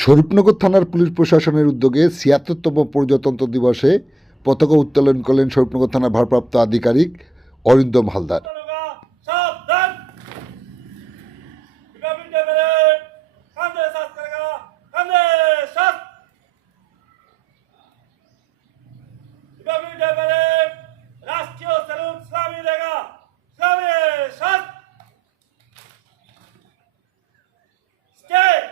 শরীফনগর থানার পুলিশ প্রশাসনের উদ্যোগে ৭৬তম প্রজাতন্ত্র দিবসে পতাকা উত্তোলন করলেন শরীফনগর থানার ভারপ্রাপ্ত আধিকারিক অরিন্দম হালদার। राष्ट्रीय सैल्यूट सलामी देगा। सलामी शस्त्र स्टेट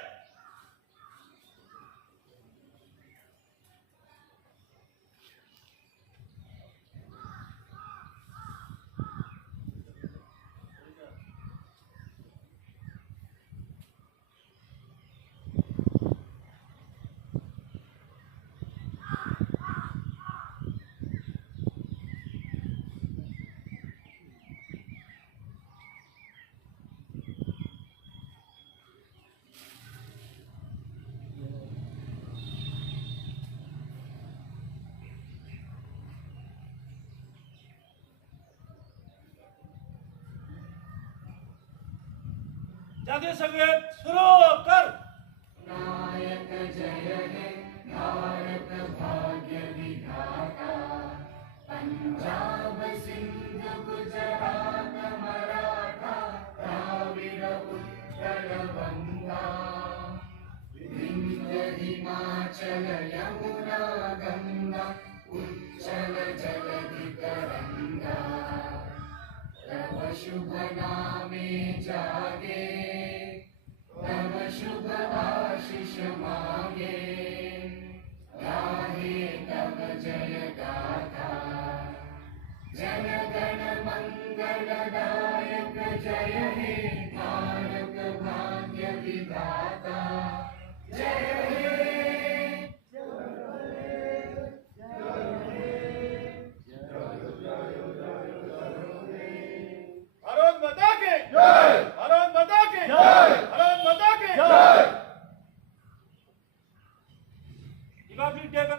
जातीय संगीत शुरू कर। नायक जय हे भारत भाग्य विधाता, पंजाब सिंध गुजरात मराठा द्राविड़ उत्कल बंगा, विंध्य हिमाचल यमुना गंगा उच्चल जलधि तरंगा, तव शुभ नामे जागे, तव शुभ आशीष मा